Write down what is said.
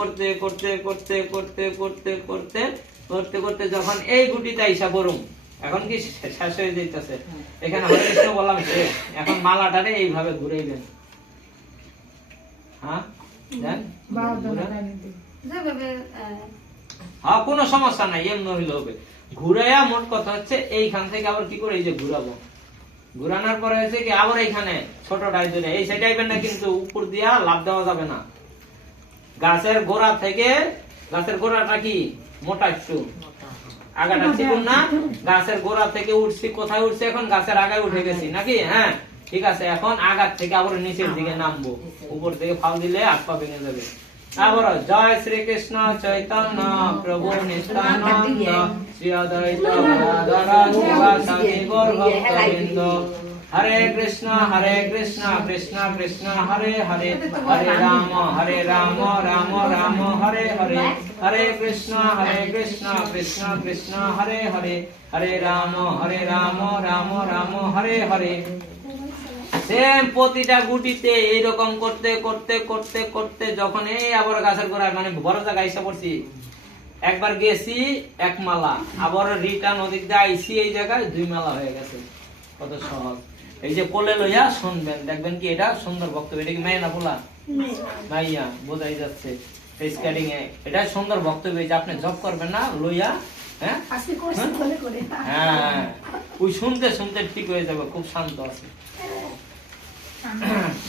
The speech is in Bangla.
করতে করতে করতে করতে করতে করতে করতে করতে যখন এই গুটিটা ইসা করুম এখন কি শেষ হয়ে যাইতেছে? এখানে হরে কৃষ্ণ বললাম শেষ এখন মালাটারে এইভাবে হ্যাঁ? দেন? ঘুরে- হ্যাঁ কোনো সমস্যা নাই, এমনি হবে। ঘুরাইয়া মোট কথা হচ্ছে, এইখান থেকে আবার কি করে এই যে ঘুরাবো? ঘুরানোর পরে হচ্ছে কি, আবার এইখানে ছোট ডাই এই আইবেন না কিন্তু উপর দিয়া লাভ দেওয়া যাবে না। গাছের গোড়া থেকে গাছের গোড়াটা কি? মোটা একটু। আগাটা চিকুন না? গাছের গোড়া থেকে উঠছি কোথায় উঠছি এখন? গাছের আগায় উঠে গেছি নাকি? হ্যাঁ। ঠিক আছে এখন আগার থেকে আবার নিচের দিকে নামবো। উপর থেকে ফাল দিলে হাত পা ভেঙে যাবে। আবার জয় শ্রীকৃষ্ণ চৈতন্য প্রভু নিত্যানন্দ শ্রী অদ্বৈত গদাধর শিবাসাদি গৌর ভক্তবৃন্দ হরে কৃষ্ণ হরে কৃষ্ণ কৃষ্ণ কৃষ্ণ হরে হরে হরে রাম হরে রাম রাম রাম হরে হরে হরে কৃষ্ণ হরে কৃষ্ণ কৃষ্ণ কৃষ্ণ হরে হরে হরে রাম হরে রাম রাম রাম হরে হরে। সেম প্রতিটা গুটিতে এইরকম করতে করতে করতে করতে যখন এই আবার গাছের গোড়ায় মানে বড় জায়গায় এসে পড়ছি একবার গেছি এক মালা আবার রিটার্ন ওদিক দিয়ে আইসি এই জায়গায় দুই মালা হয়ে গেছে। কত সহজ। এই যে কোলে লইয়া শুনবেন দেখবেন কি এটা সুন্দর বক্তব্য এটা কি মেয়ে না বলা মাইয়া বোঝাই যাচ্ছে ফেস কাটিং এ এটা সুন্দর বক্তব্য যে আপনি জব করবেন না লইয়া হ্যাঁ? করে হ্যাঁ? ওই শুনতে শুনতে ঠিক হয়ে যাবে খুব শান্ত আছে।